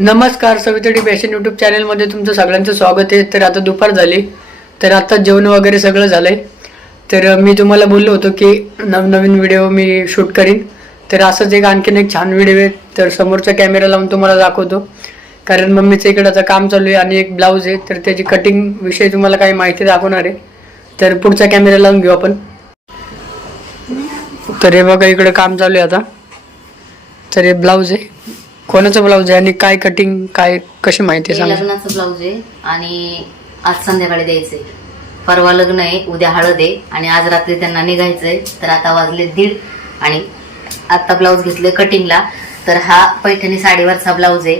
नमस्कार सवितडी fashion YouTube चॅनलमध्ये तुमचं सगळ्यांचं स्वागत आहे. तर आता दुपार झाली. तर आता जेवण वगैरे सगळं झालंय. तर मी तुम्हाला बोललो होतो की नवनवीन व्हिडिओ मी शूट करीन. तर असंच एक आणखीन एक छान व्हिडिओ आहे. तर समोरचा कॅमेरा लावून तुम्हाला दाखवतो. कारण मम्मीचं इकडं आता काम चालू आहे आणि एक ब्लाऊज आहे. तर त्याची कटिंग विषयी तुम्हाला काही माहिती दाखवणार आहे. तर पुढचा कॅमेरा लावून घेऊ आपण. तर हे बघा इकडे काम चालू आहे आता. तर हे ब्लाऊज आहे. कोणाचं ब्लाऊज आहे आणि काय कटिंग काय कशी माहिती आहे हे सांगा? लग्नाचं ब्लाऊज आहे आणि आज संध्याकाळी द्यायचंय. परवा लग्न आहे उद्या हळद आहे आणि आज रात्री त्यांना निघायचंय तर आता वाजले दीड आणि आता ब्लाऊज घेतले कटिंगला तर हा पैठणी साडीवरचा ब्लाऊज आहे.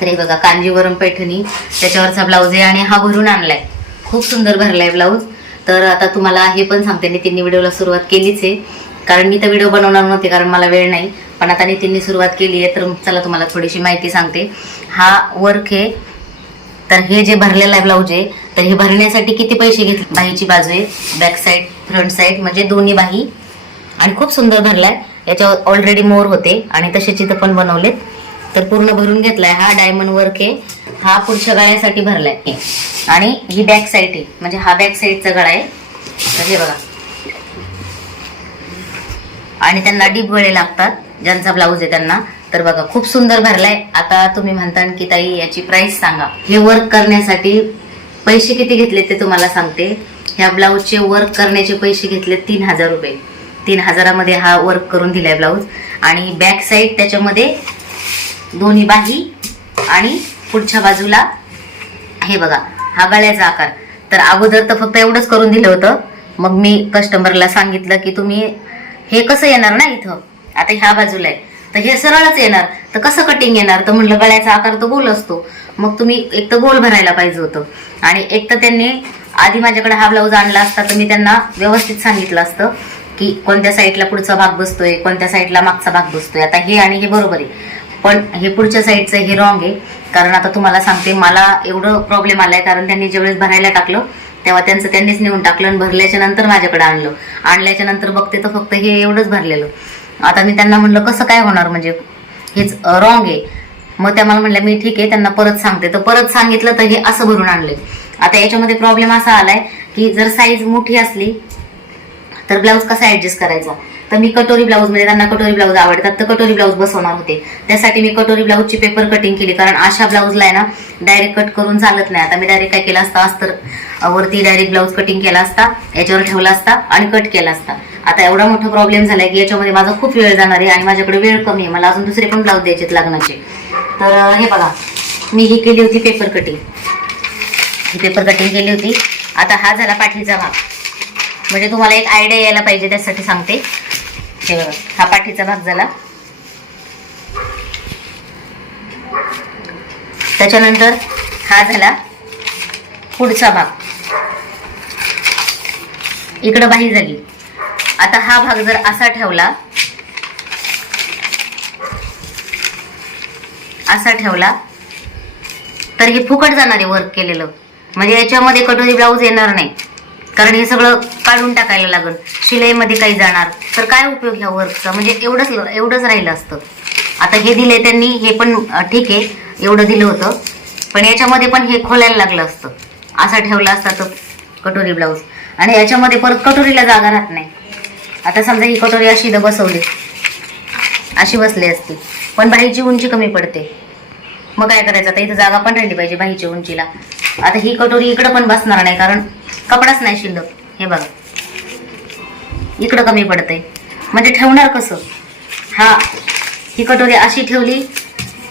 तर हे बघा कांजीवरम पैठणी त्याच्यावरचा ब्लाऊज आहे आणि हा भरून आणलाय. खूप सुंदर भरलाय ब्लाऊज. तर आता तुम्हाला हे पण सांगते नितीननी व्हिडिओला सुरुवात केलीच आहे. कारण मी तर व्हिडिओ बनवणार नव्हते कारण मला वेळ नाही. पण आता नितीननी सुरुवात केली आहे तर चला तुम्हाला थोडीशी माहिती सांगते. हा वर्क आहे तर हे जे भरलेलं आहे ब्लाऊज आहे तर हे भरण्यासाठी किती पैसे घेतले? बाहीची बाजू आहे बॅक साईड फ्रंट साईड म्हणजे दोन्ही बाही. आणि खूप सुंदर भरलाय याच्यावर ऑलरेडी मोर होते आणि तसेच इथं पण बनवलेत. तर पूर्ण भरून घेतलाय हा डायमंड वर्क आहे हा पुढच्या गळ्यासाठी भरलाय. आणि ही बॅक साईड आहे म्हणजे हा बॅक साईडचा गळा आहे. तर हे बघा. आणि त्यांना डीप गळे लागतात. ज्यांचा ब्लाऊज आहे त्यांना. तर बघा खूप सुंदर भरलाय. आता तुम्ही म्हणता की ताई याची प्राइस सांगा. हे वर्क करण्यासाठी पैसे किती घेतले ते तुम्हाला सांगते. ह्या ब्लाऊजचे वर्क करण्याचे पैसे घेतले तीन हजार रुपये. तीन हजारामध्ये हा वर्क करून दिलाय ब्लाऊज आणि बॅक साईड त्याच्यामध्ये दोन्ही बाही आणि पुढच्या बाजूला हे बघा हा गळ्याचा आकार. तर अगोदर तर फक्त एवढंच करून दिलं होतं. मग मी कस्टमरला सांगितलं की तुम्ही हे कसं येणार ना इथं? आता ह्या बाजूला आहे. तर हे सरळच येणार. तर कसं कटिंग येणार? तर म्हटलं गळ्याचा आकार तो गोल असतो. मग तुम्ही एक तर गोल भरायला पाहिजे होतं. आणि एक तर त्यांनी आधी माझ्याकडे हा ब्लाऊज आणला असता तर मी त्यांना व्यवस्थित सांगितलं असतं की कोणत्या साईडला पुढचा भाग बसतोय कोणत्या साईडला मागचा भाग बसतोय. आता हे आणि हे बरोबर आहे. पण हे पुढच्या साईडचं हे रॉंग आहे. कारण आता तुम्हाला सांगते मला एवढं प्रॉब्लेम आलाय. कारण त्यांनी ज्यावेळेस भरायला टाकलं तेव्हा त्यांचं त्यांनीच नेऊन टाकलं आणि भरल्याच्या नंतर माझ्याकडे आणलं. आणल्याच्या नंतर बघते तर फक्त हे एवढंच भरलेलं. आता मी त्यांना म्हणलं कसं काय होणार? म्हणजे हेच रॉंग आहे. मग त्या मला म्हणल्या मी ठीक आहे त्यांना परत सांगते. तर परत सांगितलं तर हे असं भरून आणले. आता याच्यामध्ये प्रॉब्लेम असा आलाय की जर साईज मोठी असली तर ब्लाऊज कसा ऍडजस्ट करायचा? तर मी कटोरी ब्लाऊज म्हणजे त्यांना कटोरी ब्लाऊज आवडतात तर कटोरी ब्लाऊज बसवणार होते. त्यासाठी मी कटोरी ब्लाऊजची पेपर कटिंग केली कारण अशा ब्लाऊजला आहे ना डायरेक्ट कट करून चालत नाही. आता मी डायरेक्ट काय केलं असतं अस्तर वरती डायरेक्ट ब्लाऊज कटिंग केला असता याच्यावर ठेवला असता आणि कट केला असता. आता एवढा मोठा प्रॉब्लेम झाला की याच्यामध्ये माझा खूप वेळ जाणार आहे आणि माझ्याकडे वेळ कमी आहे. मला अजून दुसरे पण ब्लाऊज द्यायचे लग्नाचे. तर हे बघा मी ही केली होती पेपर कटिंग ही पेपर कटिंग केली होती. आता हा झाला पाठीचा भाग. म्हणजे तुम्हाला एक आयडिया यायला पाहिजे त्यासाठी सांगते. हे हा पाठीचा भाग झाला. त्याच्यानंतर हा झाला पुढचा भाग. इकडं बाही झाली. आता हा भाग जर असा ठेवला असा ठेवला तर हे फुकट जाणारे वर्क केलेलं. म्हणजे याच्यामध्ये कटोरी ब्लाऊज येणार नाही. कारण हे सगळं काढून टाकायला लागल. शिलाईमध्ये काही जाणार. तर काय उपयोग ह्या वर्कचा म्हणजे एवढंच एवढंच राहिलं असतं. आता हे दिले त्यांनी हे पण ठीक आहे. एवढं दिलं होतं. पण याच्यामध्ये पण हे खोलायला लागलं असतं. असा ठेवला असता तर कटोरी ब्लाऊज आणि याच्यामध्ये परत कटोरीला जागा राहत नाही. आता समजा ही कटोरी अशी इथं बसवली. अशी बसली असती. पण बाईची उंची कमी पडते. मग काय करायचं? आता इथं जागा पण राहिली पाहिजे बाईच्या उंचीला. आता ही कटोरी इकडं पण बसणार नाही कारण कपडाच नाही शिल्लक. हे बघा. इकडं कमी पडतंय. म्हणजे ठेवणार कसं? हा ही कटोरी अशी ठेवली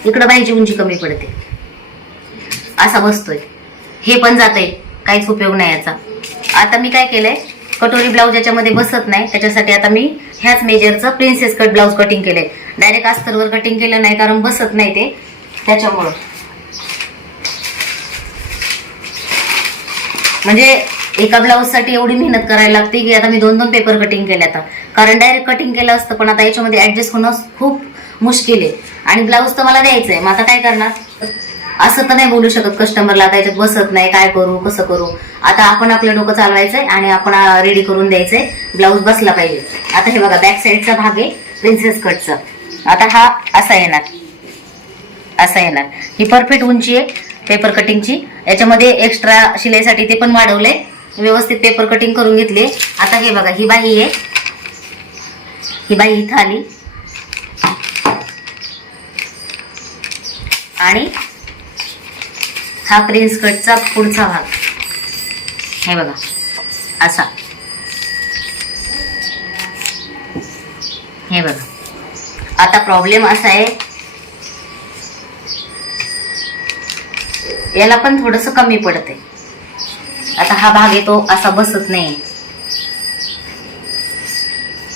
इकडं बाहीची उंची कमी पडते. असा बसतोय. हे पण जातंय. काहीच उपयोग नाही याचा. आता मी काय केलंय? कटोरी ब्लाऊज याच्यामध्ये बसत नाही त्याच्यासाठी आता मी ह्याच मेजरचं प्रिन्सेस कट ब्लाऊज कटिंग केलंय. डायरेक्ट अस्तरवर कटिंग केलं नाही कारण बसत नाही ते. त्याच्यामुळं. म्हणजे एका ब्लाऊजसाठी एवढी मेहनत करायला लागते की आता मी दोन दोन पेपर कटिंग केले आता. कारण डायरेक्ट कटिंग केलं असतं पण आता याच्यामध्ये ऍडजस्ट होणं खूप मुश्किल आहे. आणि ब्लाऊज तर मला द्यायचं आहे मग आता काय करणार? असं तर नाही बोलू शकत कस्टमरला आता याच्यात बसत नाही काय करू कसं करू. आता आपण आपलं डोकं चालवायचंय आणि आपण रेडी करून द्यायचंय. ब्लाऊज बसला पाहिजे. आता हे बघा बॅक साईडचा भाग आहे प्रिन्सेस कटचा आता हा असा येणार. असा येणार. ही परफेक्ट उंची आहे. पेपर कटिंगची याच्यामध्ये एक्स्ट्रा शिलाईसाठी ते पण वाढवले. व्यवस्थित पेपर कटिंग करून घेतले. आता हे बघा ही बाही आहे. ही बाई इथं आली. आणि हा प्रिन्स कटचा पुढचा भाग. हे बघा असा. हे बघा. आता प्रॉब्लेम असा आहे याला पण थोडंसं कमी पडते आता हा भाग येतो असा बसत नाही.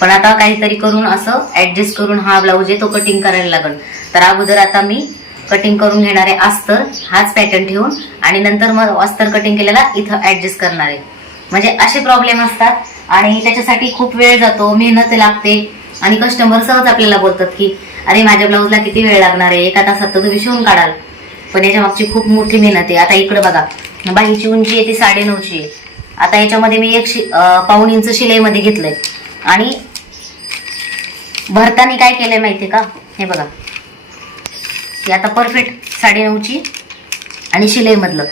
पण आता काहीतरी करून असं ऍडजस्ट करून हा ब्लाऊज आहे तो कटिंग करायला लागल. तर अगोदर आता मी कटिंग करून घेणार आहे अस्तर हाच पॅटर्न ठेवून आणि नंतर मग अस्तर कटिंग केलेला इथं ऍडजस्ट करणार आहे. म्हणजे असे प्रॉब्लेम असतात आणि त्याच्यासाठी खूप वेळ जातो मेहनत लागते आणि कस्टमर सहज आपल्याला बोलतात की अरे माझ्या ब्लाऊजला किती वेळ लागणार आहे? एका तासात तर तुम्ही शिवून काढाल. पण याच्या मागची खूप मोठी मेहनत आहे. आता इकडे बघा. बाईची उंची आहे ती साडे नऊची आहे. आता याच्यामध्ये मी एक शि पाऊण इंच शिलाईमध्ये घेतलंय. आणि भरतानी काय केलंय माहितीये का? हे बघा. ती आता परफेक्ट साडे नऊची आणि शिलाईमधलं.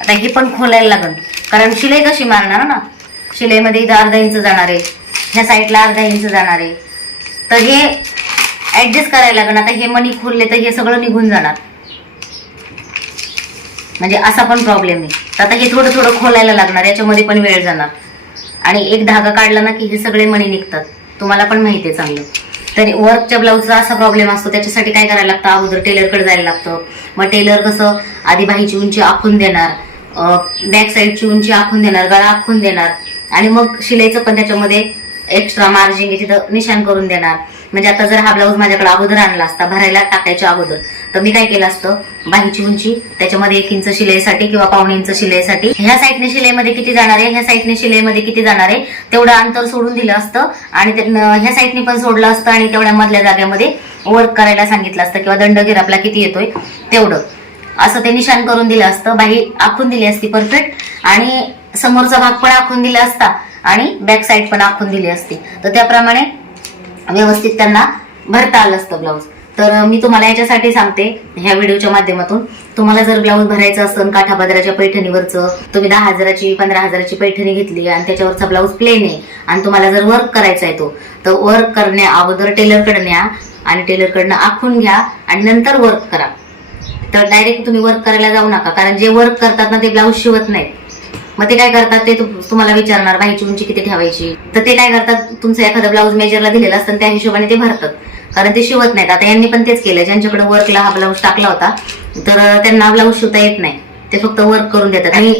आता हे पण खोलायला लागल कारण शिलाई कशी मारणार ना? शिलाईमध्ये इथं अर्धा इंच जाणार आहे. ह्या साईडला अर्धा इंच जाणार आहे. तर हे ॲडजस्ट करायला लागणार आता हे मनी खोलले तर हे सगळं निघून जाणार. म्हणजे असा पण प्रॉब्लेम आहे. तर आता हे थोडं थोडं खोलायला लागणार याच्यामध्ये पण वेळ जाणार. आणि एक धागा काढला ना की हे सगळे मणी निघतात. तुम्हाला पण माहिती आहे चांगलं. तर वर्कच्या ब्लाऊजचा असा प्रॉब्लेम असतो त्याच्यासाठी काय करायला लागतं? अगोदर टेलरकडे जायला लागतं. मग टेलर कसं? आधी बाहीची उंची आखून देणार. बॅक साईडची उंची आखून देणार गळा आखून देणार. आणि मग शिलाईचं पण त्याच्यामध्ये एक्स्ट्रा मार्जिन तिथं निशाण करून देणार. म्हणजे आता जर हा ब्लाऊज माझ्याकडे अगोदर आणला असता भरायला टाकायच्या अगोदर तर मी काय केलं असतं? बाहीची उंची त्याच्यामध्ये एक इंच शिलाईसाठी किंवा पावणे इंच शिलाईसाठी. ह्या साईडने शिलाईमध्ये किती जाणार आहे? ह्या साईडने शिलाईमध्ये किती जाणार आहे? तेवढं अंतर सोडून दिलं असतं. आणि ह्या साईडने पण सोडलं असतं आणि तेवढ्या मधल्या जागेमध्ये वर्क करायला सांगितलं असतं किंवा दंडगीर आपला किती येतोय तेवढं. असं ते निशाण करून दिलं असतं. बाही आखून दिली असती परफेक्ट आणि समोरचा भाग पण आखून दिला असता आणि बॅक साईड पण आखून दिली असती. तर त्याप्रमाणे व्यवस्थित त्यांना भरता आलं असतं ब्लाऊज तर मी तुम्हाला याच्यासाठी सांगते ह्या व्हिडिओच्या माध्यमातून. तुम्हाला जर ब्लाऊज भरायचं असेल काठापदराच्या पैठणीवरचं तुम्ही दहा हजाराची पंधरा हजाराची पैठणी घेतली आणि त्याच्यावरचा ब्लाऊज प्लेन आहे आणि तुम्हाला जर वर्क करायचा आहे तो तर वर्क करण्या अगोदर टेलरकडे न्या आणि टेलरकडनं आखून घ्या आणि नंतर वर्क करा. तर डायरेक्ट तुम्ही वर्क करायला जाऊ नका कारण जे वर्क करतात ना ते ब्लाऊज शिवत नाहीत. मग ते काय करतात ते तुम्हाला विचारणार बाईची उंची किती ठेवायची? तर ते काय करतात तुमचं एखादं ब्लाऊज मेजरला दिलेलं असतं त्या हिशोबाने ते भरतात. कारण ते शिवत नाहीत. आता यांनी पण तेच केलं ज्यांच्याकडे वर्कला हा ब्लाऊज टाकला होता तर त्यांना ब्लाऊज शिवता येत नाही. ते फक्त वर्क करून देतात. आणि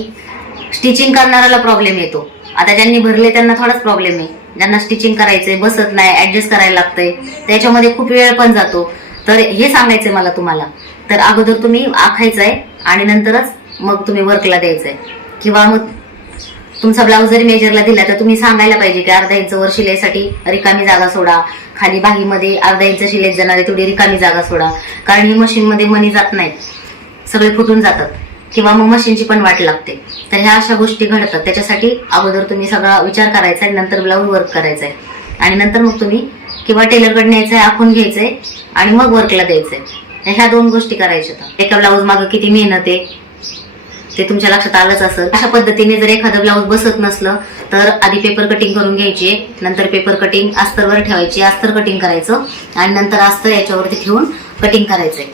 स्टिचिंग करणाऱ्याला प्रॉब्लेम येतो. आता ज्यांनी भरले त्यांना थोडाच प्रॉब्लेम आहे. ज्यांना स्टिचिंग करायचंय बसत नाही ऍडजस्ट करायला लागतंय त्याच्यामध्ये खूप वेळ पण जातो. तर हे सांगायचंय मला तुम्हाला. तर अगोदर तुम्ही आखायचंय आणि नंतरच मग तुम्ही वर्कला द्यायचंय. किंवा मग तुमचा ब्लाऊज जरी मेजरला दिला तर तुम्ही सांगायला पाहिजे की अर्धा इंच वर शिलाईसाठी रिकामी जागा सोडा. खाली बाहीमध्ये अर्धा इंच शिलाई जाणार थोडी तेवढी रिकामी जागा सोडा. कारण ही मशीनमध्ये मनी जात नाही. सगळे फुटून जातात. किंवा मग मशीनची पण वाट लागते. तर ह्या अशा गोष्टी घडतात. त्याच्यासाठी अगोदर तुम्ही सगळा विचार करायचा आहे नंतर ब्लाऊज वर्क करायचा आहे. आणि नंतर मग तुम्ही किंवा टेलरकडे आहे आखून घ्यायचंय आणि मग वर्कला द्यायचंय ह्या दोन गोष्टी करायच्या एका ब्लाऊज मागं किती मेहनत आहे ते तुमच्या लक्षात आलंच असेल. अशा पद्धतीने जर एखादं ब्लाऊज बसत नसलं तर आधी पेपर कटिंग करून घ्यायचे नंतर पेपर कटिंग अस्तरवर ठेवायची अस्तर कटिंग करायचं आणि नंतर अस्तर याच्यावरती ठेवून कटिंग करायचंय.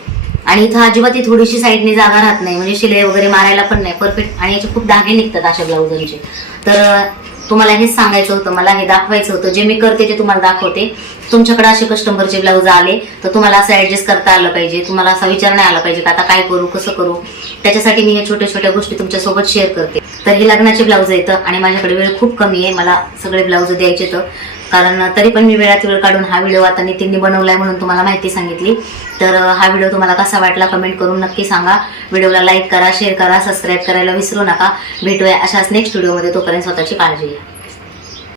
आणि इथं अजिबात ही थोडीशी साईडने जागा राहत नाही म्हणजे शिलाई वगैरे मारायला पण नाही परफेक्ट. आणि याचे खूप धागे निघतात अशा ब्लाऊजांचे तर तुम्हाला हे सांगायचं होतं मला हे दाखवायचं होतं. जे मी करते ते तुम्हाला दाखवते. तुमच्याकडे असे कस्टमरचे ब्लाऊज आले तर तुम्हाला असं ऍडजस्ट करता आलं पाहिजे. तुम्हाला असा विचार नाही आला पाहिजे का आता काय करू कसं करू. त्याच्यासाठी मी हे छोट्या छोट्या गोष्टी तुमच्यासोबत शेअर करते. तर हे लग्नाचे ब्लाऊज येतं आणि माझ्याकडे वेळ खूप कमी आहे. मला सगळे ब्लाऊज द्यायचे तर कारण तरी पण मी वेळात वेळ काढून हा व्हिडिओ आता नितीनने आहे म्हणून तुम्हाला माहिती सांगितली. तर हा व्हिडिओ तुम्हाला कसा वाटला कमेंट करून नक्की सांगा. व्हिडिओला लाईक करा शेअर करा सबस्क्राईब करायला विसरू नका. भेटूया अशाच नेक्स्ट व्हिडिओमध्ये तोपर्यंत स्वतःची काळजी घ्या.